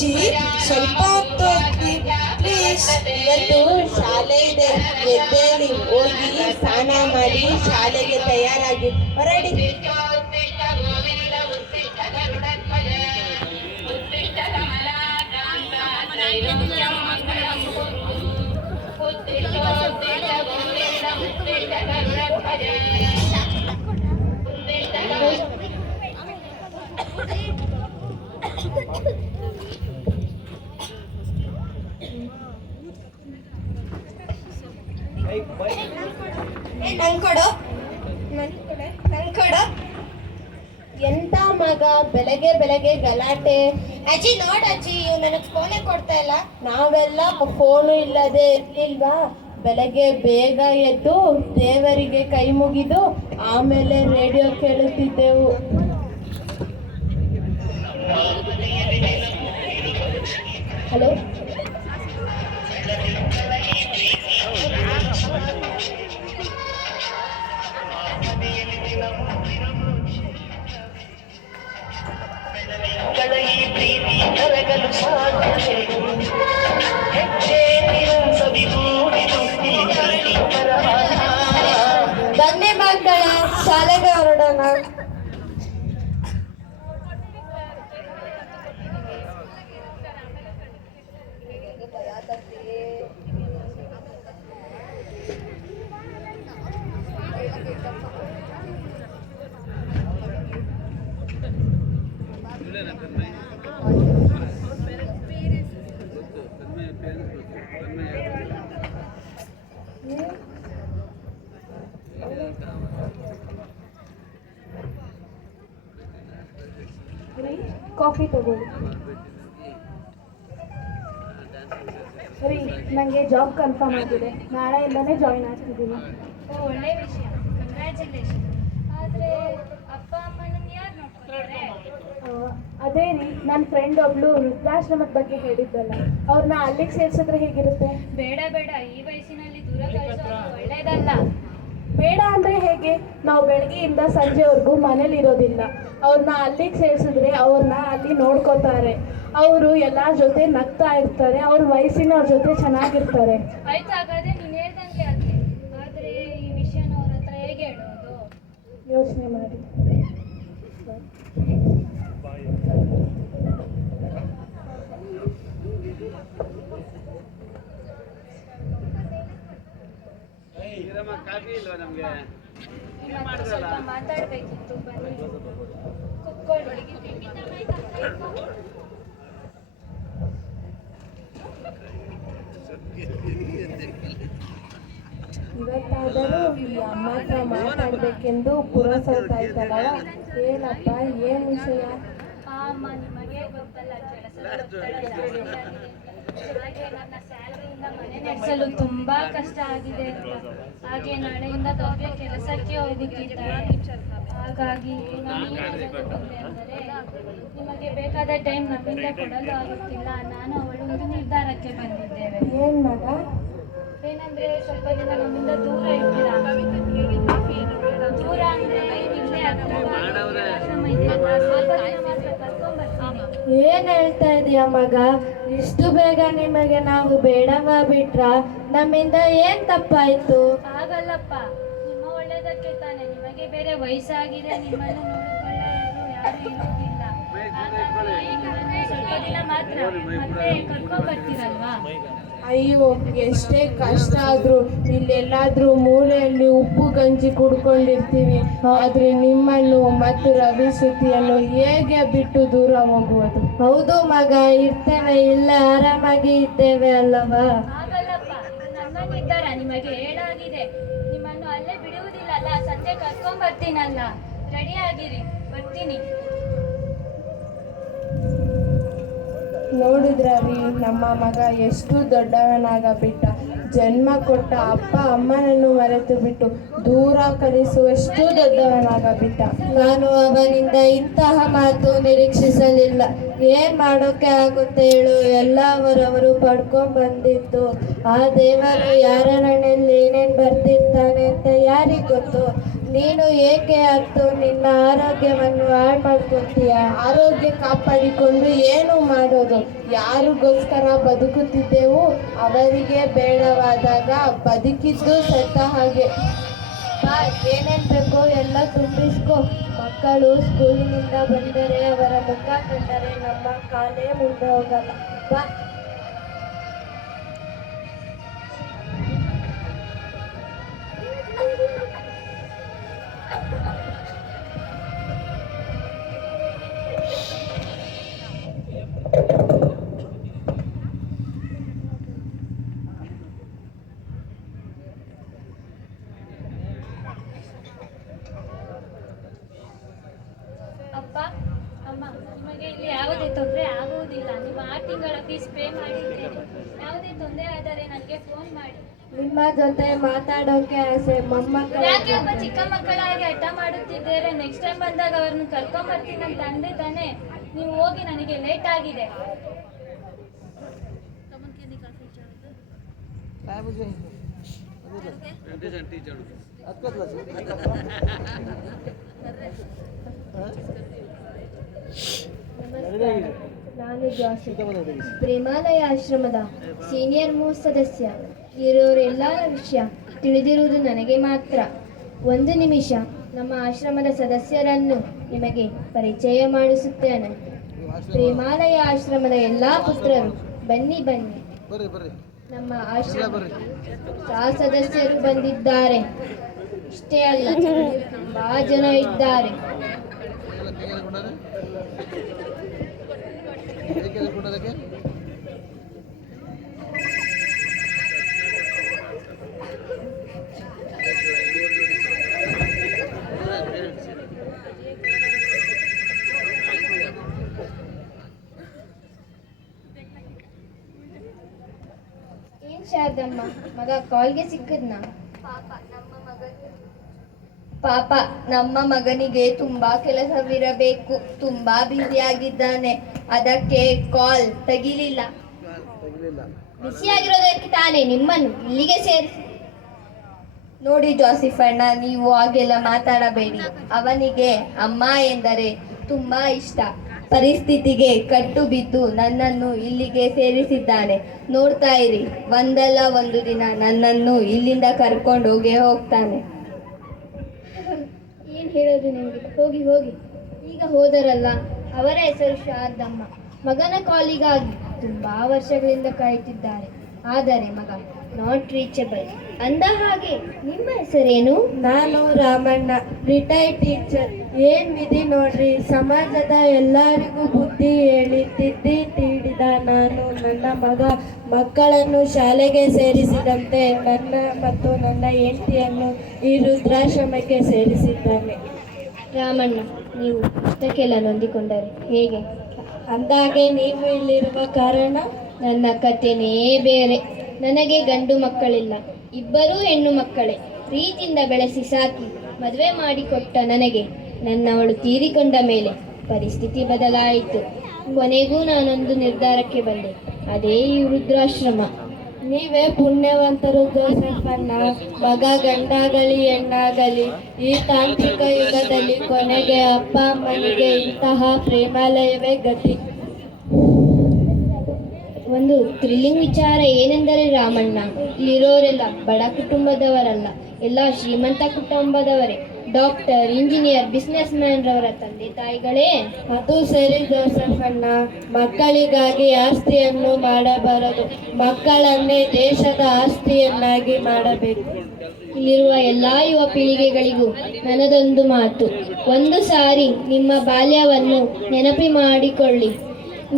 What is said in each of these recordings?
G ಸ್ವಲ್ಪ ಹೊತ್ತು ಹೋಗ್ತಿ ಪ್ಲೀಸ್. ಇವತ್ತು ಶಾಲೆ ಇದೆ, ಎದ್ದೇಳಿ ಹೋಗಿ ಸ್ನಾನ ಮಾಡಿ ಶಾಲೆಗೆ ತಯಾರಾಗಿ ಹೊರಡಿ. ಎಂತ ಮಗ ಬೆಳಗ್ಗೆ ಬೆಳಗ್ಗೆ ಗಲಾಟೆ? ಅಜ್ಜಿ ನೋಡಜ್ಜಿ, ಇವ್ ನನಗೆ ಫೋನೇ ಕೊಡ್ತಾ ಇಲ್ಲ. ನಾವೆಲ್ಲ ಫೋನು ಇಲ್ಲದೆ ಇರ್ಲಿಲ್ವಾ? ಬೆಳಗ್ಗೆ ಬೇಗ ಎದ್ದು ದೇವರಿಗೆ ಕೈ ಮುಗಿದು ಆಮೇಲೆ ರೇಡಿಯೋ ಕೇಳುತ್ತಿದ್ದೆವು. ಹಲೋ, ಬನ್ನಿ ಮಕ್ಕಳ, ಶಾಲೆಗೆ ಹೊರಡೋಣ. ಕಾಫಿ ತಗೊಳ್ಳಿ. ಸರಿ, ನನಗೆ ಜಾಬ್ ಕನ್ಫರ್ಮ್ ಆಗಿದೆ. ನಾಳೆಯಿಂದನೇ ಜಾಯಿನ್ ಆಗ್ತಿದ್ದೀನಿ. ಒಳ್ಳೆ ವಿಷಯ, ಕಂಗ್ರ್ಯಾಚುಲೇಷನ್. ಆದರೆ ಅಪ್ಪ ಅಮ್ಮನನ್ನು ಯಾರು ನೋಡ್ಕೊಳ್ತಾರೆ? ಅದೇ ರೀ, ನನ್ನ ಫ್ರೆಂಡ್ ಒಬ್ಳು ವೃದ್ಧಾಶ್ರಮದ ಬಗ್ಗೆ ಹೇಳಿದ್ದಲ್ಲ, ಅವ್ರನ್ನ ಅಲ್ಲಿಗೆ ಸೇರ್ಸಿದ್ರೆ ಹೇಗಿರುತ್ತೆ? ಬೇಡ ಬೇಡ, ಈ ವಯಸ್ಸಿನಲ್ಲಿ ದೂರ ಕಳಿಸೋದು ಒಳ್ಳೇದಲ್ಲ. ಬೇಡ ಅಂದರೆ ಹೇಗೆ? ನಾವು ಬೆಳಗ್ಗೆಯಿಂದ ಸಂಜೆವರೆಗೂ ಮನೇಲಿ ಇರೋದಿಲ್ಲ. ಅವ್ರನ್ನ ಅಲ್ಲಿಗೆ ಸೇರಿಸಿದ್ರೆ ಅವ್ರನ್ನ ಅಲ್ಲಿ ನೋಡ್ಕೋತಾರೆ. ಅವರು ಎಲ್ಲರ ಜೊತೆ ನಗ್ತಾ ಇರ್ತಾರೆ. ಅವ್ರ ವಯಸ್ಸಿನವ್ರ ಜೊತೆ ಚೆನ್ನಾಗಿರ್ತಾರೆ. ಆಯ್ತು, ಹಾಗಾದ್ರೆ ನೀನು ಹೇಳ್ದಂಗೆ ಆಗಲಿ. ಆದರೆ ಈ ವಿಷಯನ ಅವ್ರ ಹತ್ರ ಹೇಗೆ ಹೇಳೋದು? ಯೋಚನೆ ಮಾಡಿ. ಸ್ವಲ್ಪ ಮಾತಾಡ್ಬೇಕಿತ್ತು, ಬನ್ನಿ ಕುತ್ಕೊಳ್ಳಿ. ಇವತ್ತಾದರೂ ಈ ಅಮ್ಮ ಹತ್ರ ಮಾತಾಡ್ಬೇಕೆಂದು ಪುರಸೋತಾ ಇದ್ದಲ್ಲ. ಏನಪ್ಪ, ಏನ್ ವಿಷಯ? ಅಮ್ಮ, ನಿಮಗೆ ಗೊತ್ತಲ್ಲ, ಕೆಲಸದ ಒತ್ತಡ ಜಾಸ್ತಿ ಆಗಿದೆ. ಹಾಗೆ ನನ್ನ ಸ್ಯಾಲರಿಯಿಂದ ಮನೆ ನಡೆಸಲು ತುಂಬಾ ಕಷ್ಟ ಆಗಿದೆ. ಹಾಗೆ ನಾಳೆಯಿಂದ ಭವ್ಯ ಕೆಲಸಕ್ಕೆ ಹೋಗಬೇಕಿದ್ದಾರೆ. ಹಾಗಾಗಿ ನಾನು ಏನಾದರೂ ಬಂದೆ ಅಂದರೆ ನಿಮಗೆ ಬೇಕಾದ ಟೈಮ್ ನಮ್ಮಿಂದ ಕೊಡಲು ಆಗುತ್ತಿಲ್ಲ. ನಾನು ಅವಳು ಒಂದು ನಿರ್ಧಾರಕ್ಕೆ ಬಂದಿದ್ದೇವೆ. ಏನ್ ಮಗ? ಏನಂದ್ರೆ, ಸ್ವಲ್ಪ ದಿನ ನಮ್ಮಿಂದ ದೂರ ಇರ್ತೀರಾ? ದೂರ ಅಂದ್ರೆ ಇಲ್ಲೇ ಆಶ್ರಮ ಇದೆಯಲ್ಲ, ಸ್ವಲ್ಪ ದಿನ ಮಾತ್ರ ಕರ್ಕೊಂಡ್ಬರ್ತೀನಿ. ಏನ್ ಹೇಳ್ತಾ ಇದೀಯ ಮಗ? ಇಷ್ಟು ಬೇಗ ನಿಮಗೆ ನಾವು ಬೇಡವ ಬಿಟ್ರ? ನಮ್ಮಿಂದ ಏನ್ ತಪ್ಪಾಯ್ತು? ಹಾಗಲ್ಲಪ್ಪ, ನಿಮ್ಮ ಒಳ್ಳೇದಕ್ಕೆ ತಾನೆ. ನಿಮಗೆ ಬೇರೆ ವಯಸ್ಸಾಗಿದೆ, ನಿಮ್ಮನ್ನು ನೋಡಿಕೊಳ್ಳಲು ಯಾರು ಇರುವುದಿಲ್ಲ. ಹಾಗಾಗಿ ಸ್ವಲ್ಪ ದಿನ ಮಾತ್ರ ಮತ್ತೆ ಕರ್ಕೊಂಡ್ಬರ್ತೀರಲ್ವಾ? ಅಯ್ಯೋ, ಎಷ್ಟೇ ಕಷ್ಟ ಆದ್ರೂ ಇಲ್ಲೆಲ್ಲಾದ್ರೂ ಮೂಲೆಯಲ್ಲಿ ಉಪ್ಪು ಗಂಜಿ ಕುಡ್ಕೊಂಡಿರ್ತೀವಿ. ಆದ್ರೆ ನಿಮ್ಮನ್ನು ಮತ್ತು ರವಿ ಶ್ರುತಿಯನ್ನು ಹೇಗೆ ಬಿಟ್ಟು ದೂರ ಹೋಗುವುದು? ಹೌದು ಮಗ, ಇರ್ತೇವೆ, ಇಲ್ಲ ಆರಾಮಾಗಿ ಇದ್ದೇವೆ ಅಲ್ಲವಾ? ಹಾಗಲ್ಲಪ್ಪ, ನನ್ನ ನಿರ್ಧಾರ ನಿಮಗೆ ಹೇಳಾಗಿದೆ. ನಿಮ್ಮನ್ನು ಅಲ್ಲೇ ಬಿಡುವುದಿಲ್ಲಲ್ಲ, ಸಂಜೆ ಕರ್ಕೊಂಡ್ಬರ್ತೀನಲ್ಲ. ರೆಡಿ ಆಗಿರಿ, ಬರ್ತೀನಿ. ನೋಡಿದ್ರವಿ, ನಮ್ಮ ಮಗ ಎಷ್ಟು ದೊಡ್ಡವನಾಗಬಿಟ್ಟ. ಜನ್ಮ ಕೊಟ್ಟ ಅಪ್ಪ ಅಮ್ಮನನ್ನು ಮರೆತು ಬಿಟ್ಟು ದೂರ ಕಳಿಸುವಷ್ಟು ದೊಡ್ಡವನಾಗಬಿಟ್ಟ. ನಾನು ಅವನಿಂದ ಇಂತಹ ಮಾತು ನಿರೀಕ್ಷಿಸಲಿಲ್ಲ. ಏನ್ ಮಾಡೋಕೆ ಆಗುತ್ತೆ ಹೇಳು, ಎಲ್ಲ ಅವರವರು ಪಡ್ಕೊಂಡ್ ಬಂದಿದ್ದು. ಆ ದೇವರು ಯಾರ ಹಣೆಯಲ್ಲಿ ಏನೇನ್ ಬರ್ತಿರ್ತಾನೆ ಅಂತ ಯಾರಿಗ್ ಗೊತ್ತು. ನೀನು ಏಕೆ ಆಗ್ತು ನಿನ್ನ ಆರೋಗ್ಯವನ್ನು ಹಾಳು ಮಾಡ್ಕೊತೀಯ? ಆರೋಗ್ಯ ಕಾಪಾಡಿಕೊಂಡು ಏನು ಮಾಡೋದು? ಯಾರಿಗೋಸ್ಕರ ಬದುಕುತ್ತಿದ್ದೆವು ಅವರಿಗೆ ಬೇಡವಾದಾಗ ಬದುಕಿದ್ದು ಸತ್ತ ಹಾಗೆ. ಬಾ, ಏನೇನ್ ಬೇಕೋ ಎಲ್ಲ ತುಂಬಿಸ್ಕೊ. ಮಕ್ಕಳು ಸ್ಕೂಲಿನಿಂದ ಬಂದರೆ ಅವರ ಮುಖ ಕಂಡರೆ ನಮ್ಮ ಕಾಲೇ ಮುಂದೆ ಹೋಗಲ್ಲ. ಬಾ. ಅಪ್ಪ, ಅಮ್ಮ, ನಿಮಗೆ ಇಲ್ಲಿ ಯಾವುದೇ ತೊಂದರೆ ಆಗುವುದಿಲ್ಲ. ನಿಮ್ಮ 6 ತಿಂಗಳ ಫೀಸ್ ಪೇ ಮಾಡಿದ್ದೇನೆ. ಯಾವುದೇ ತೊಂದರೆ ಆದರೆ ನನಗೆ ಫೋನ್ ಮಾಡಿ. ನಿಮ್ಮ ಜೊತೆ ಮಾತಾಡೋಕೆ ಆಸೆ. ಮೊಮ್ಮಕ್ಕಳ ಯಾಕೆ ಒಬ್ಬ ಚಿಕ್ಕ ಮಕ್ಕಳಾಗಿ ಹಠ ಮಾಡುತ್ತಿದ್ದೇರೆ? ನೆಕ್ಸ್ಟ್ ಟೈಮ್ ಬಂದಾಗ ಅವ್ರನ್ನ ಕರ್ಕೊಂಬರ್ತೀನಿ ಅಂತ ಅಂದೆ ತಾನೆ. ನೀವು ಹೋಗಿ, ನನಗೆ ಲೇಟ್ ಆಗಿದೆ. ನಾನು ಜಾಸಿ, ಪ್ರೇಮಾಲಯ ಆಶ್ರಮದ ಸೀನಿಯರ್ ಮೋಸ್ಟ್ ಸದಸ್ಯ. ಇರೋರೆಲ್ಲರ ವಿಷಯ ತಿಳಿದಿರುವುದು ನನಗೆ ಮಾತ್ರ. ಒಂದು ನಿಮಿಷ ನಮ್ಮ ಆಶ್ರಮದ ಸದಸ್ಯರನ್ನು ನಿಮಗೆ ಪರಿಚಯ ಮಾಡಿಸುತ್ತೇನೆ. ಪ್ರೇಮಾಲಯ ಆಶ್ರಮದ ಎಲ್ಲಾ ಪುತ್ರರು ಬನ್ನಿ ಬನ್ನಿ. ನಮ್ಮ ಆಶ್ರಮ ಸದಸ್ಯರು ಬಂದಿದ್ದಾರೆ. ಇಷ್ಟೇ ಅಲ್ಲ, ತುಂಬಾ ಜನ ಇದ್ದಾರೆ. ಏನ್ ಶಾರದಮ್ಮ, ಮಗ ಕಾಲ್ಗೆ ಸಿಕ್ಕದ್ನ? ಪಾಪ, ನಮ್ಮ ಮಗನಿಗೆ ತುಂಬಾ ಕೆಲಸವಿರಬೇಕು, ತುಂಬಾ ಬ್ಯುಸಿಯಾಗಿದ್ದಾನೆ, ಅದಕ್ಕೆ ಕಾಲ್ ತೆಗಿಲಿಲ್ಲ. ಬಿಸಿಯಾಗಿರೋದಕ್ಕೆ ತಾನೇ ನಿಮ್ಮನ್ನು ಇಲ್ಲಿಗೆ ಸೇರಿಸಿ. ನೋಡಿ ಜೋಸಿಫಣ್ಣ, ನೀವು ಹಾಗೆಲ್ಲ ಮಾತಾಡಬೇಡಿ. ಅವನಿಗೆ ಅಮ್ಮ ಎಂದರೆ ತುಂಬಾ ಇಷ್ಟ. ಪರಿಸ್ಥಿತಿಗೆ ಕಟ್ಟು ಬಿದ್ದು ನನ್ನನ್ನು ಇಲ್ಲಿಗೆ ಸೇರಿಸಿದ್ದಾನೆ. ನೋಡ್ತಾ ಇರಿ, ಒಂದಲ್ಲ ಒಂದು ದಿನ ನನ್ನನ್ನು ಇಲ್ಲಿಂದ ಕರ್ಕೊಂಡು ಹೋಗ್ತಾನೆ. ಏನ್ ಹೇಳೋದು ನಿಮಗೆ? ಹೋಗಿ ಹೋಗಿ, ಈಗ ಹೋದರಲ್ಲ. ಅವರ ಹೆಸರು ಶಾರದಮ್ಮ. ಮಗನ ಕಾಲಿಗಾಗಿ ತುಂಬಾ ವರ್ಷಗಳಿಂದ ಕಾಯುತ್ತಿದ್ದಾರೆ. ಆದರೆ ಮಗ ನಾಟ್ ರೀಚಬಲ್. ಅಂದ ಹಾಗೆ ನಿಮ್ಮ ಹೆಸರೇನು? ನಾನು ರಾಮಣ್ಣ, ರಿಟೈರ್ಡ್ ಟೀಚರ್. ಏನ್ ವಿಧಿ ನೋಡ್ರಿ, ಸಮಾಜದ ಎಲ್ಲರಿಗೂ ಬುದ್ಧಿ ಹೇಳಿ ತಿದ್ದಿ ತೀಡಿದ ನಾನು ನನ್ನ ಮಕ್ಕಳನ್ನು ಶಾಲೆಗೆ ಸೇರಿಸಿದಂತೆ ನನ್ನ ಮತ್ತು ನನ್ನ ಹೆಂಡತಿಯನ್ನು ಈ ವೃದ್ಧಾಶ್ರಮಕ್ಕೆ ಸೇರಿಸಿದ್ದಾನೆ. ರಾಮಣ್ಣ, ನೀವು ಇಷ್ಟಕ್ಕೆಲ್ಲ ನೊಂದಿಕೊಂಡರೆ ಹೇಗೆ? ಅಂದಾಗೆ ನೀವು ಇಲ್ಲಿರುವ ಕಾರಣ? ನನ್ನ ಕಥೆನೇ ಬೇರೆ. ನನಗೆ ಗಂಡು ಮಕ್ಕಳಿಲ್ಲ, ಇಬ್ಬರೂ ಹೆಣ್ಣು ಮಕ್ಕಳೇ. ಪ್ರೀತಿಯಿಂದ ಬೆಳೆಸಿ ಸಾಕಿ ಮದುವೆ ಮಾಡಿಕೊಟ್ಟ ನನಗೆ ನನ್ನವಳು ತೀರಿಕೊಂಡ ಮೇಲೆ ಪರಿಸ್ಥಿತಿ ಬದಲಾಯಿತು. ಕೊನೆಗೂ ನಾನೊಂದು ನಿರ್ಧಾರಕ್ಕೆ ಬಂದೆ, ಅದೇ ಈ ವೃದ್ಧಾಶ್ರಮ. ನೀವೇ ಪುಣ್ಯವಂತರು ಜೋಸೆಫಣ್ಣ. ಮಗ ಗಂಡಾಗಲಿ ಹೆಣ್ಣಾಗಲಿ ಈ ತಾಂತ್ರಿಕ ಯುಗದಲ್ಲಿ ಕೊನೆಗೆ ಅಪ್ಪ ಅಮ್ಮನಿಗೆ ಇಂತಹ ಪ್ರೇಮಾಲಯವೇ ಗತಿ. ಒಂದು ಥ್ರಿಲ್ಲಿಂಗ್ ವಿಚಾರ ಏನೆಂದರೆ ರಾಮಣ್ಣ, ಇಲ್ಲಿರೋರೆಲ್ಲ ಬಡ ಕುಟುಂಬದವರಲ್ಲ, ಎಲ್ಲ ಶ್ರೀಮಂತ ಕುಟುಂಬದವರೇ. ಡಾಕ್ಟರ್, ಇಂಜಿನಿಯರ್, ಬಿಸ್ನೆಸ್ ಮ್ಯಾನ್ ರವರ ತಂದೆ ತಾಯಿಗಳೇ. ಅದು ಸರಿ ಜೋಸೆಫಣ್ಣ, ಮಕ್ಕಳಿಗಾಗಿ ಆಸ್ತಿಯನ್ನು ಮಾಡಬಾರದು, ಮಕ್ಕಳನ್ನೇ ದೇಶದ ಆಸ್ತಿಯನ್ನಾಗಿ ಮಾಡಬೇಕು. ಇಲ್ಲಿರುವ ಎಲ್ಲ ಯುವ ಪೀಳಿಗೆಗಳಿಗೂ ನನ್ನದೊಂದು ಮಾತು. ಒಂದು ಸಾರಿ ನಿಮ್ಮ ಬಾಲ್ಯವನ್ನು ನೆನಪು ಮಾಡಿಕೊಳ್ಳಿ.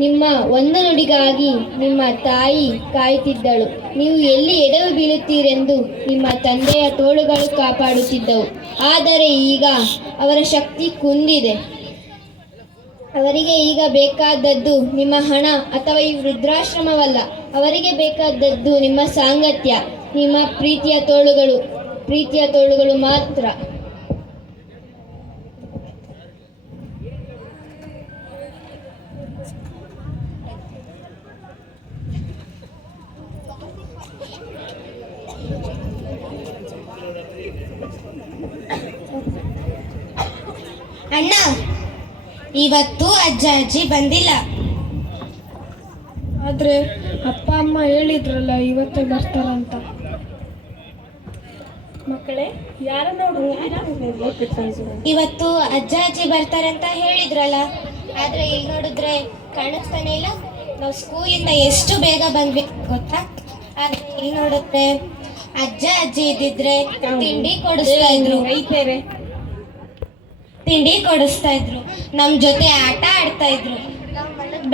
ನಿಮ್ಮ ಒಂದು ನುಡಿಗಾಗಿ ನಿಮ್ಮ ತಾಯಿ ಕಾಯುತ್ತಿದ್ದಳು. ನೀವು ಎಲ್ಲಿ ಎಡವು ಬೀಳುತ್ತೀರೆಂದು ನಿಮ್ಮ ತಂದೆಯ ತೋಳುಗಳು ಕಾಪಾಡುತ್ತಿದ್ದವು. ಆದರೆ ಈಗ ಅವರ ಶಕ್ತಿ ಕುಂದಿದೆ. ಅವರಿಗೆ ಈಗ ಬೇಕಾದದ್ದು ನಿಮ್ಮ ಹಣ ಅಥವಾ ಈ ವೃದ್ಧಾಶ್ರಮವಲ್ಲ. ಅವರಿಗೆ ಬೇಕಾದದ್ದು ನಿಮ್ಮ ಸಾಂಗತ್ಯ, ನಿಮ್ಮ ಪ್ರೀತಿಯ ತೋಳುಗಳು ಮಾತ್ರ. ಅಣ್ಣ, ಇವತ್ತು ಅಜ್ಜ ಅಜ್ಜಿ ಬಂದಿಲ್ಲ. ಆದರೆ ಅಪ್ಪ ಅಮ್ಮ ಹೇಳಿದ್ರಲ್ಲ ಇವತ್ತೇ ಬರ್ತಾರಂತ. ಮಕ್ಕಳೇ, ಯಾರನ್ನ ಹುಡುಗಿರಾ? ಇವತ್ತು ಅಜ್ಜ ಅಜ್ಜಿ ಬರ್ತಾರಂತ ಹೇಳಿದ್ರಲ್ಲ, ಆದ್ರೆ ಇಲ್ಲಿ ನೋಡಿದ್ರೆ ಕಾಣಿಸ್ತಾನೆ ಇಲ್ಲ. ನಾವು ಸ್ಕೂಲಿಂದ ಎಷ್ಟು ಬೇಗ ಬಂದ್ವಿ ಗೊತ್ತಾ? ಆದ್ರೆ ಇಲ್ಲಿ ನೋಡಿದ್ರೆ ಅಜ್ಜ ಅಜ್ಜಿ ಇದ್ದಿದ್ರೆ ತಿಂಡಿ ಕೊಡಿಸ್ತಾ ಇದ್ರು, ನಮ್ ಜೊತೆ ಆಟ ಆಡ್ತಾ ಇದ್ರು,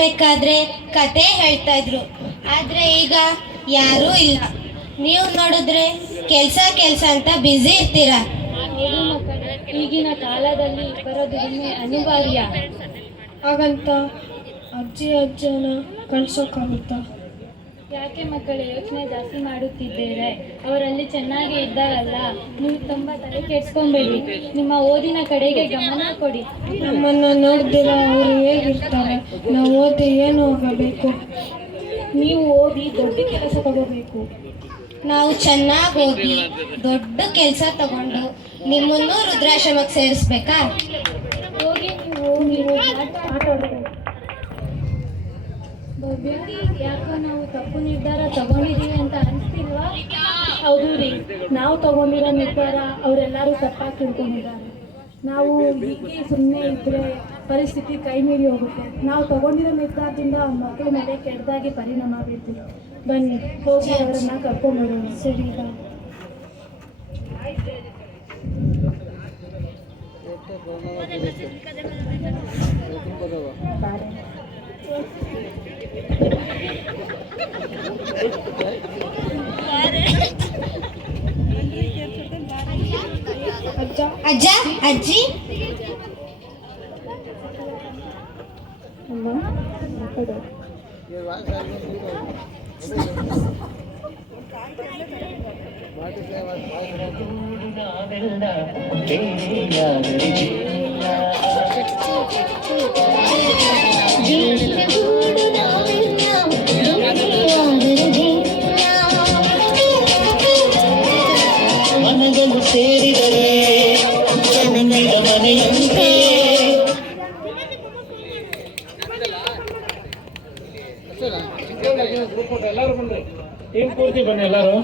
ಬೇಕಾದ್ರೆ ಕತೆ ಹೇಳ್ತಾ ಇದ್ರು. ಆದ್ರೆ ಈಗ ಯಾರೂ ಇಲ್ಲ. ನೀವು ನೋಡಿದ್ರೆ ಕೆಲ್ಸ ಅಂತ ಬ್ಯುಸಿ ಇರ್ತೀರಾ. ಹೌದು ಮಕ್ಕಳೇ, ಈಗಿನ ಕಾಲದಲ್ಲಿ ಬರೋದು ಅನಿವಾರ್ಯ. ಹಾಗಂತ ಅಜ್ಜನ ಕಳ್ಸೋಕ್ಕಾಗುತ್ತಾ? ಯಾಕೆ ಮಕ್ಕಳೇ ಯೋಚನೆ ಜಾಸ್ತಿ ಮಾಡುತ್ತಿದ್ದೇವೆ? ಅವರಲ್ಲಿ ಚೆನ್ನಾಗೇ ಇದ್ದಾರಲ್ಲ, ನೀವು ತುಂಬ ತಲೆ ಕೆಡ್ಸ್ಕೊಂಬೇಡಿ. ನಿಮ್ಮ ಓದಿನ ಕಡೆಗೆ ಗಮನ ಕೊಡಿ. ನಮ್ಮನ್ನು ನೋಡ್ದಿರ ಅವರು ಹೇಗಿರ್ತಾರೆ? ನಾವು ಓದಿ ಏನು ಆಗಬೇಕು? ನೀವು ಓದಿ ದೊಡ್ಡ ಕೆಲಸ ತಗೋಬೇಕು. ನಾವು ಚೆನ್ನಾಗಿ ಓದಿ ದೊಡ್ಡ ಕೆಲಸ ತಗೊಂಡು ನಿಮ್ಮನ್ನು ರುದ್ರಾಶ್ರಮಕ್ಕೆ ಸೇರಿಸ್ಬೇಕಾ? ಹೋಗಿ ನೀವು ಆಟ ಆಡಬೇಕು. ಭವ್ಯ, ಯಾಕೋ ನಾವು ತಪ್ಪು ನಿರ್ಧಾರ ತಗೊಂಡಿದ್ದೀವಿ ಅಂತ ಅನಿಸ್ತಿಲ್ವಾ? ಹೌದು ರೀ, ನಾವು ತಗೊಂಡಿರೋ ನಿರ್ಧಾರ ಅವರೆಲ್ಲರೂ ತಪ್ಪಾಗಿ ತಿಳ್ಕೊಂಡಿದ್ದಾರೆ. ನಾವು ಹೀಗೆ ಸುಮ್ಮನೆ ಇದ್ದರೆ ಪರಿಸ್ಥಿತಿ ಕೈ ಮೀರಿ ಹೋಗುತ್ತೆ. ನಾವು ತಗೊಂಡಿರೋ ನಿರ್ಧಾರದಿಂದ ಮಕ್ಕಳ ಮೇಲೆ ಕೆಟ್ಟದಾಗಿ ಪರಿಣಾಮ ಬೀರ್ತೀವಿ. ಬನ್ನಿ ಹೋಗಿ ಅವರನ್ನು ಕರ್ಕೊಂಡ್ಬರೋಣ. ಸರಿ ಬಾ. ಅಜ್ಜ ಅಜ್ಜಿ, ಮನಗಳು ಸೇರಿದರೆ ತುಂಬಿದ ಮನೆಯಂತೆ. ಎಲ್ಲರೂ ಬನ್ನಿ, ಟೀಮ್ ಪೂರ್ತಿ ಬನ್ನಿ ಎಲ್ಲರೂ.